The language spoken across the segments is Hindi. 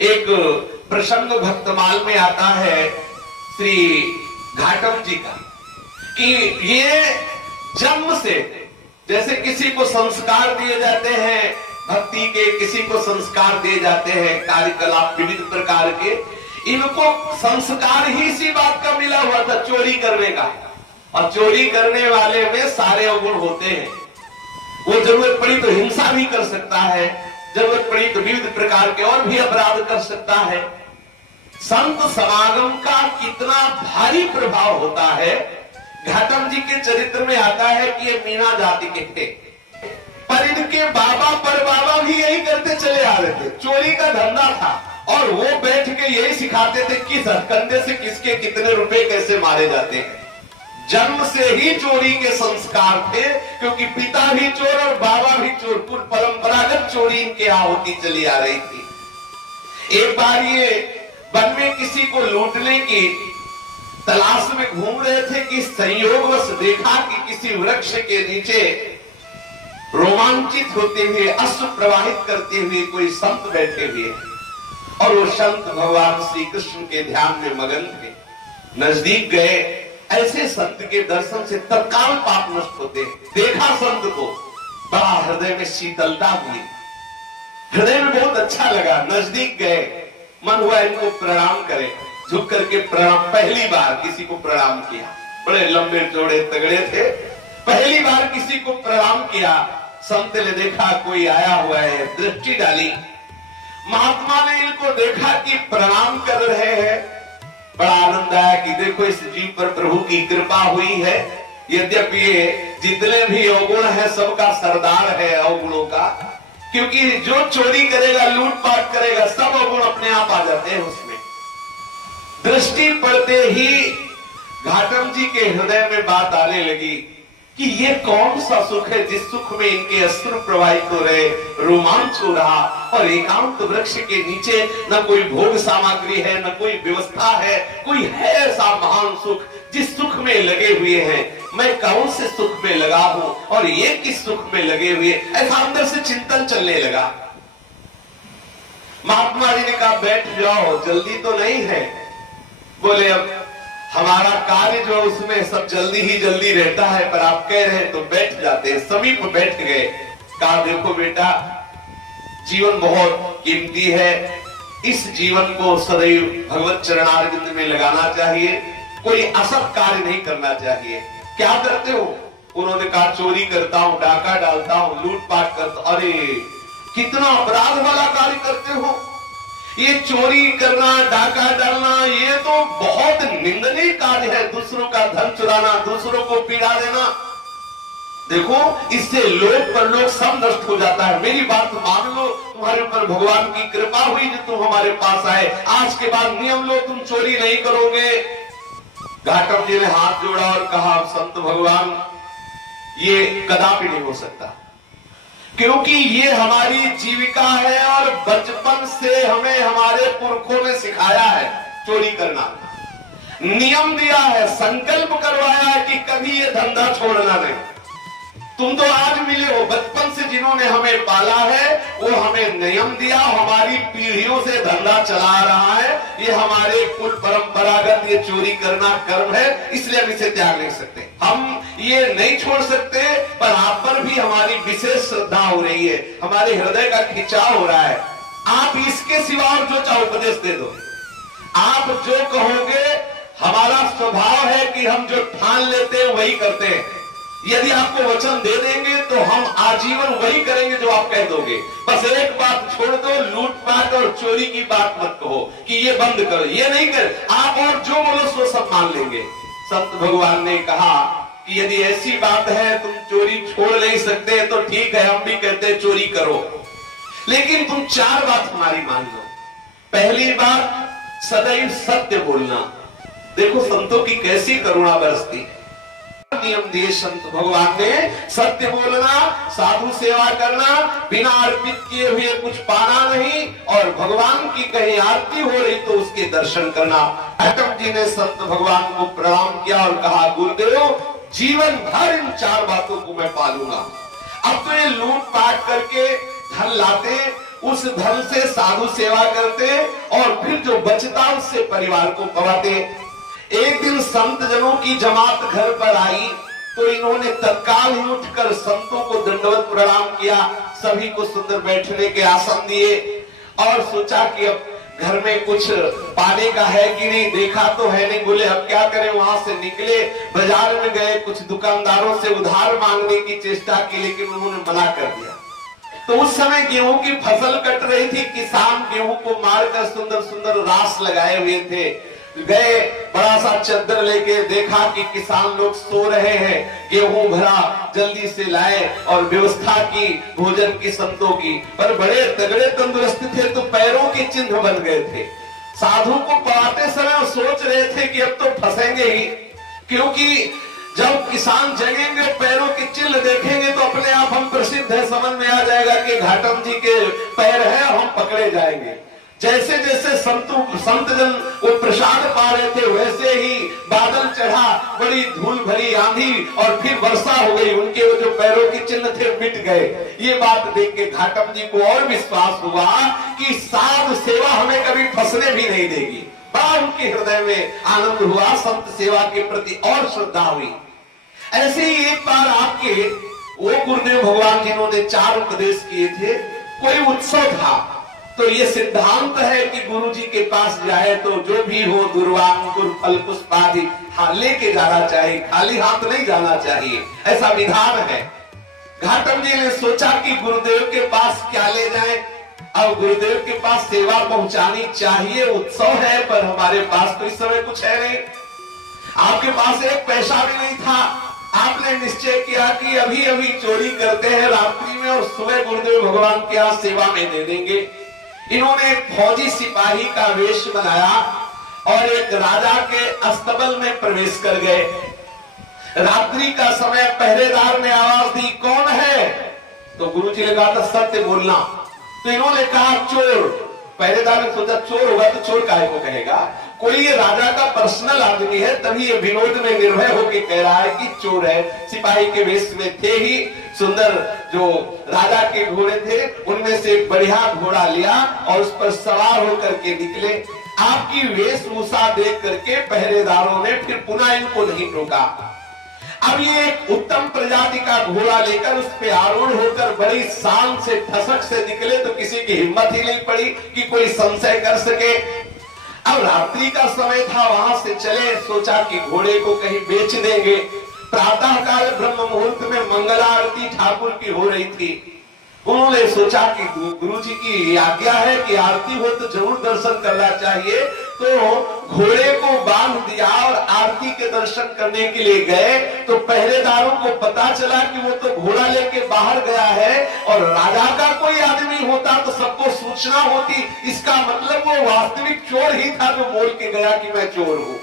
एक प्रसंग भक्तमाल में आता है श्री घाटम जी का कि ये जन्म से जैसे किसी को संस्कार दिए जाते हैं भक्ति के, किसी को संस्कार दिए जाते हैं कार्यकलाप विविध प्रकार के, इनको संस्कार ही इसी बात का मिला हुआ था, चोरी करने का। और चोरी करने वाले में सारे अवगुण होते हैं। वो जरूरत पड़ी तो हिंसा भी कर सकता है, जरूरत पड़ी तो विविध प्रकार के और भी अपराध कर सकता है। संत समागम का कितना भारी प्रभाव होता है। घाटम जी के चरित्र में आता है कि ये मीणा जाति के थे, पर इनके बाबा पर बाबा भी यही करते चले आ रहे थे, चोरी का धंधा था। और वो बैठ के यही सिखाते थे किस हथकंडे से किसके कितने रुपए कैसे मारे जाते हैं। जन्म से ही चोरी के संस्कार थे, क्योंकि पिता भी चोर और बाबा भी चोर, कुल परंपरागत चोरी इनके यहाँ होती चली आ रही थी। एक बार ये वन में किसी को लूटने की तलाश में घूम रहे थे कि संयोगवश देखा कि किसी वृक्ष के नीचे रोमांचित होते हुए अश्रु प्रवाहित करते हुए कोई संत बैठे हुए, और वो संत भगवान श्री कृष्ण के ध्यान में मगन थे। नजदीक गए, ऐसे संत के दर्शन से तत्काल पाप नष्ट होते। देखा संत को, बड़ा हृदय में शीतलता हुई, हृदय में बहुत अच्छा लगा। नजदीक गए, मन हुआ इनको प्रणाम करें, झुक करके प्रणाम। पहली बार किसी को प्रणाम किया, बड़े लंबे चौड़े तगड़े थे, पहली बार किसी को प्रणाम किया। संत ने देखा कोई आया हुआ है, दृष्टि डाली। महात्मा ने इनको देखा कि प्रणाम कर रहे हैं, बड़ा आनंद आया कि देखो इस जीव पर प्रभु की कृपा हुई है। यद्यपि ये जितने भी अवगुण है सबका सरदार है अवगुणों का, क्योंकि जो चोरी करेगा, लूटपाट करेगा, सब अवगुण अपने आप आ जाते हैं उसमें। दृष्टि पड़ते ही घाटम जी के हृदय में बात आने लगी कि ये कौन सा सुख है जिस सुख में इनके अश्रु प्रवाहित हो रहे, रोमांच हो रहा, और एकांत वृक्ष के नीचे न कोई भोग सामग्री है, न कोई व्यवस्था है, कोई है ऐसा महान सुख जिस सुख में लगे हुए हैं। मैं कौन से सुख में लगा हूं और ये किस सुख में लगे हुए, ऐसा अंदर से चिंतन चलने लगा। महात्मा जी ने कहा बैठ जाओ, जल्दी तो नहीं है। बोले अब हमारा कार्य जो उसमें सब जल्दी ही जल्दी रहता है, पर आप कह रहे हैं तो बैठ जाते हैं। समीप बैठ गए। कहा देखो बेटा, जीवन बहुत कीमती है, इस जीवन को सदैव भगवत चरणारविंद में लगाना चाहिए, कोई असत कार्य नहीं करना चाहिए। क्या करते हो? उन्होंने कहा चोरी करता हूं, डाका डालता हूं, लूटपाट करता हूं। अरे कितना अपराध वाला कार्य करते हो। ये चोरी करना, डाका डालना, ये तो बहुत निंदनीय कार्य है। दूसरों का धन चुराना, दूसरों को पीड़ा देना, देखो इससे लोक परलोक सब नष्ट हो जाता है। मेरी बात मान लो, तुम्हारे ऊपर भगवान की कृपा हुई जो तुम हमारे पास आए, आज के बाद नियम लो, तुम चोरी नहीं करोगे। घाटम जी ने हाथ जोड़ा और कहा संत भगवान, ये कदापि नहीं हो सकता, क्योंकि ये हमारी जीविका है और बचपन से हमें हमारे पुरखों ने सिखाया है चोरी करना, नियम दिया है, संकल्प करवाया है कि कभी ये धंधा छोड़ना नहीं। तुम तो आज मिले हो, बचपन से जिन्होंने हमें पाला है वो हमें नियम दिया, हमारी पीढ़ियों से धंधा चला रहा है, ये हमारे कुल परंपरागत ये चोरी करना कर्म है, इसलिए हम इसे त्याग नहीं सकते। हम ये नहीं छोड़ सकते, पर आप पर भी हमारी विशेष श्रद्धा हो रही है, हमारे हृदय का खिंचाव हो रहा है। आप इसके सिवा और जो चाहो उपदेश दे दो, आप जो कहोगे। हमारा स्वभाव है कि हम जो ठान लेते हैं वही करते हैं। यदि आपको वचन दे देंगे तो हम आजीवन वही करेंगे जो आप कह दोगे। बस एक बात छोड़ दो, लूटपाट और चोरी की बात मत कहो कि ये बंद करो, ये नहीं कर, आप और जो बोलो सो सब मान लेंगे। संत भगवान ने कहा कि यदि ऐसी बात है तुम चोरी छोड़ नहीं सकते तो ठीक है, हम भी कहते हैं चोरी करो, लेकिन तुम चार बात हमारी मान लो। पहली बात, सदैव सत्य बोलना। देखो संतों की कैसी करुणा बरसती है। नियम दिए संत भगवान ने, सत्य बोलना, साधु सेवा करना, बिना अर्पित किए हुए कुछ पाना नहीं, और भगवान की कहीं आरती हो रही तो उसके दर्शन करना। घाटम जी ने संत भगवान को प्रणाम किया और कहा गुरुदेव, जीवन भर इन चार बातों को मैं पालूंगा। अब तो ये लूट पाट करके धन लाते उस धन से साधु सेवा करते और फिर जो बचता उससे परिवार को पवाते। एक दिन संत जनों की जमात घर पर आई तो इन्होंने तत्काल ही उठकर संतों को दंडवत प्रणाम किया, सभी को सुंदर बैठने के आसन दिए और सोचा कि अब घर में कुछ पाने का है कि नहीं, देखा तो है नहीं। बोले अब क्या करें, वहां से निकले, बाजार में गए, कुछ दुकानदारों से उधार मांगने की चेष्टा की, लेकिन उन्होंने मना कर दिया। तो उस समय गेहूं की फसल कट रही थी, किसान गेहूं को मारकर सुंदर सुंदर रास लगाए हुए थे। गए, बड़ा सा चद्दर लेके, देखा कि किसान लोग सो रहे हैं, गेहूं भरा, जल्दी से लाए और व्यवस्था की भोजन की संतों की। पर बड़े तगड़े तंदुरुस्त थे तो पैरों के चिन्ह बन गए थे। साधु को पवाते समय सोच रहे थे कि अब तो फंसेंगे ही, क्योंकि जब किसान जगेंगे, पैरों के चिन्ह देखेंगे तो अपने आप हम प्रसिद्ध है, समझ में आ जाएगा कि घाटम जी के पैर है, हम पकड़े जाएंगे। जैसे जैसे संत जन वो प्रसाद पा रहे थे वैसे ही बादल चढ़ा, बड़ी धूल भरी आंधी और फिर वर्षा हो गई, उनके वो जो पैरों के चिन्ह थे मिट गए। ये बात देख के घाटम जी को और विश्वास हुआ कि साधु सेवा हमें कभी फंसने भी नहीं देगी। बड़ा उनके हृदय में आनंद हुआ, संत सेवा के प्रति और श्रद्धा हुई। ऐसे ही एक बार आपके वो गुरुदेव भगवान जिन्होंने 4 उपदेश किए थे, कोई उत्सव था तो ये सिद्धांत है कि गुरु जी के पास जाए तो जो भी हो दुर्वांकुर फल पुष्प आदि लेके जाना चाहिए, खाली हाथ नहीं जाना चाहिए, ऐसा विधान है। घाटम जी ने सोचा कि गुरुदेव के पास क्या ले जाए। अब गुरुदेव के पास सेवा पहुंचानी चाहिए, उत्सव है, पर हमारे पास तो इस समय कुछ है नहीं। आपके पास एक पैसा भी नहीं था। आपने निश्चय किया कि अभी अभी चोरी करते हैं रात्रि में और सुबह गुरुदेव भगवान के यहाँ सेवा में दे देंगे। इन्होंने एक फौजी सिपाही का वेश बनाया और एक राजा के अस्तबल में प्रवेश कर गए। रात्रि का समय, पहरेदार ने आवाज दी, कौन है? तो गुरुजी ने कहा था सत्य बोलना। तो इन्होंने कहा चोर। पहरेदार ने सोचा चोर होगा तो चोर काहे को कहेगा, कोई ये राजा का पर्सनल आदमी है, तभी ये विनोद में निर्भय होकर कह रहा है कि चोर है। सिपाही के वेश में थे ही, सुंदर जो राजा के घोड़े थे उनमें से एक बढ़िया घोड़ा लिया और उस पर सवार होकर के निकले। आपकी वेशभूषा देख करके पहरेदारों ने फिर पुनः इनको नहीं रोका। अब ये एक उत्तम प्रजाति का घोड़ा लेकर उस पे आरूढ़ होकर बड़ी शान से ठसक से निकले तो किसी की हिम्मत ही नहीं पड़ी कि कोई संशय कर सके। अब रात्रि का समय था, वहां से चले, सोचा कि घोड़े को कहीं बेच देंगे। प्रातः काल ब्रह्म मुहूर्त में मंगला आरती ठाकुर की हो रही थी। उन्होंने सोचा कि गुरु जी की आज्ञा है कि आरती हो तो जरूर दर्शन करना चाहिए, तो घोड़े को बांध दिया और आरती के दर्शन करने के लिए गए। तो पहरेदारों को पता चला कि वो तो घोड़ा लेके बाहर गया है, और राजा का कोई आदमी होता तो सबको सूचना होती। इसका मतलब वो वास्तविक चोर ही था जो बोल के गया कि मैं चोर हूँ।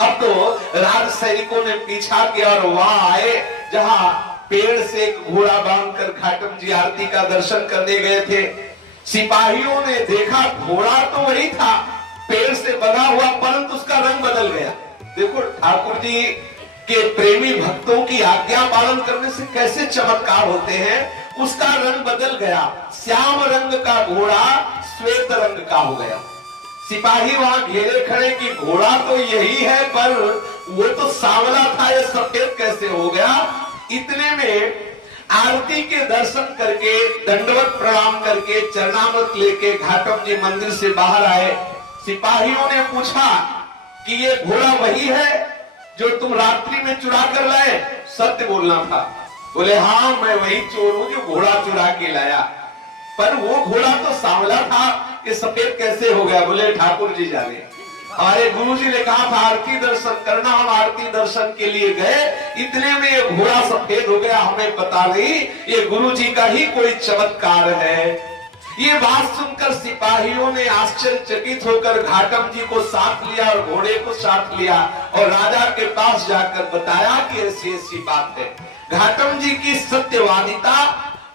अब तो राज सैनिकों ने पीछा किया और वहां आए जहां पेड़ से एक घोड़ा बांधकर घाटम जी आरती का दर्शन करने गए थे। सिपाहियों ने देखा घोड़ा तो वही था, पेड़ से बना हुआ, परंतु उसका रंग बदल गया। देखो ठाकुर जी के प्रेमी भक्तों की आज्ञा पालन करने से कैसे चमत्कार होते हैं। उसका रंग बदल गया, श्याम रंग का घोड़ा श्वेत रंग का हो गया। सिपाही वहां घेरे खड़े कि घोड़ा तो यही है, पर वो तो सांवला था, ये सफेद कैसे हो गया। इतने में आरती के दर्शन करके, दंडवत प्रणाम करके, चरणामृत लेके घाटम जी मंदिर से बाहर आए। सिपाहियों ने पूछा कि ये घोड़ा वही है जो तुम रात्रि में चुरा कर लाए? सत्य बोलना था। बोले हाँ, मैं वही चोर हूं जो घोड़ा चुरा के लाया, पर वो घोड़ा तो सांवला था, कि सफेद कैसे हो गया? बोले ठाकुर जी जाने। अरे गुरु जी ने कहा था आरती दर्शन करना, हम आरती दर्शन के लिए गए, इतने में ये घोड़ा सफेद हो गया, हमें पता नहीं, ये गुरु जी का ही कोई चमत्कार है। ये बात सुनकर सिपाहियों ने आश्चर्यचकित होकर घाटम जी को साथ लिया और घोड़े को साथ लिया और राजा के पास जाकर बताया कि ऐसी ऐसी बात है। घाटम जी की सत्यवादिता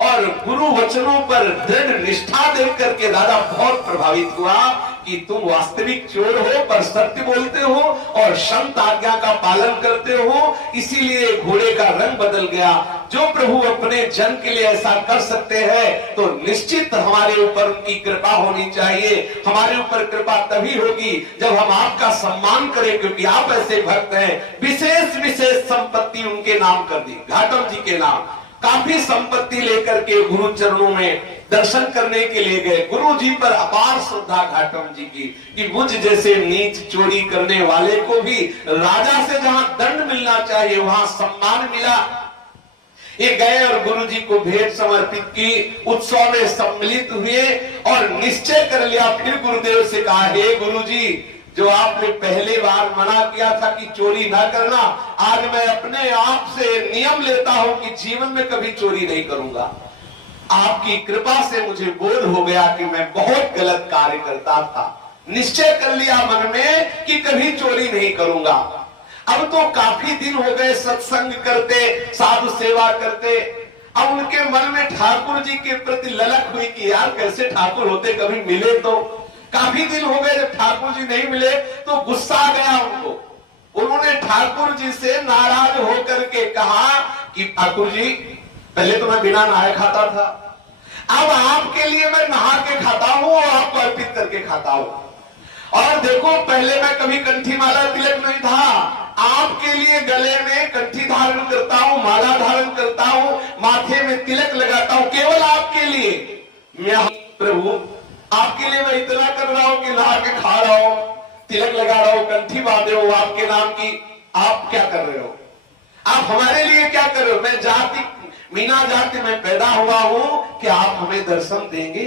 और गुरु वचनों पर दृढ़ निष्ठा देख करके राजा बहुत प्रभावित हुआ कि तुम वास्तविक चोर हो पर सत्य बोलते हो और संत आज्ञा का पालन करते हो, इसीलिए घोड़े का रंग बदल गया। जो प्रभु अपने जन के लिए ऐसा कर सकते हैं तो निश्चित हमारे ऊपर उनकी कृपा होनी चाहिए। हमारे ऊपर कृपा तभी होगी जब हम आपका सम्मान करें, क्योंकि आप ऐसे भक्त हैं। विशेष विशेष संपत्ति उनके नाम कर दी, घाटम जी के नाम। काफी संपत्ति लेकर के गुरु चरणों में दर्शन करने के लिए गए। गुरु जी पर अपार श्रद्धा घाटम जी की कि मुझ जैसे नीच चोरी करने वाले को भी राजा से जहां दंड मिलना चाहिए वहां सम्मान मिला। ये गए और गुरु जी को भेंट समर्पित की, उत्सव में सम्मिलित हुए और निश्चय कर लिया। फिर गुरुदेव से कहा, हे गुरु जी, जो आपने पहले बार मना किया था कि चोरी ना करना, आज मैं अपने आप से नियम लेता हूं कि जीवन में कभी चोरी नहीं करूंगा। आपकी कृपा से मुझे बोध हो गया कि मैं बहुत गलत कार्य करता था। निश्चय कर लिया मन में कि कभी चोरी नहीं करूंगा। अब तो काफी दिन हो गए सत्संग करते, साधु सेवा करते। अब उनके मन में ठाकुर जी के प्रति ललक हुई कि यार कैसे ठाकुर होते, कभी मिले तो। काफी दिन हो गए जब ठाकुर जी नहीं मिले तो गुस्सा आ गया उनको। उन्होंने ठाकुर जी से नाराज होकर के कहा कि ठाकुर जी, पहले तो मैं बिना नहाए खाता था, अब आपके लिए मैं नहा के खाता हूं और आपको अर्पित करके खाता हूं। और देखो, पहले मैं कभी कंठी माला तिलक नहीं था, आपके लिए गले में कंठी धारण करता हूं, माला धारण करता हूं, माथे में तिलक लगाता हूं, केवल आपके लिए। मैं प्रभु आपके लिए मैं इतना कर रहा हूं कि नहा के खा रहा हूं, तिलक लगा रहा हूं, कंठी बांधे हो आपके नाम की। आप क्या कर रहे हो? आप हमारे लिए क्या कर रहे हो? मैं जाति मीना जाति में पैदा हुआ हूं कि आप हमें दर्शन देंगे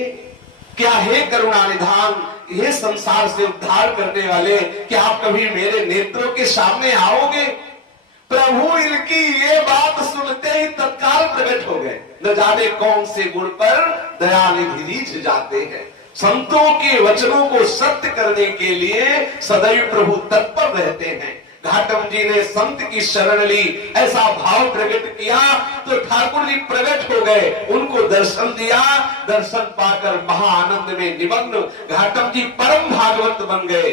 क्या? हे करुणा निधान, हे संसार से उद्धार करने वाले, क्या आप कभी मेरे नेत्रों के सामने आओगे? प्रभु इनकी ये बात सुनते ही तत्काल प्रकट हो गए। न जाने कौन से गुण पर दयानिधि रीझ जाते हैं। संतों के वचनों को सत्य करने के लिए सदैव प्रभु तत्पर रहते हैं। घाटम जी ने संत की शरण ली, ऐसा भाव प्रकट किया तो ठाकुर जी प्रकट हो गए, उनको दर्शन दिया। दर्शन पाकर महाआनंद में निमग्न घाटम जी परम भागवत बन गए।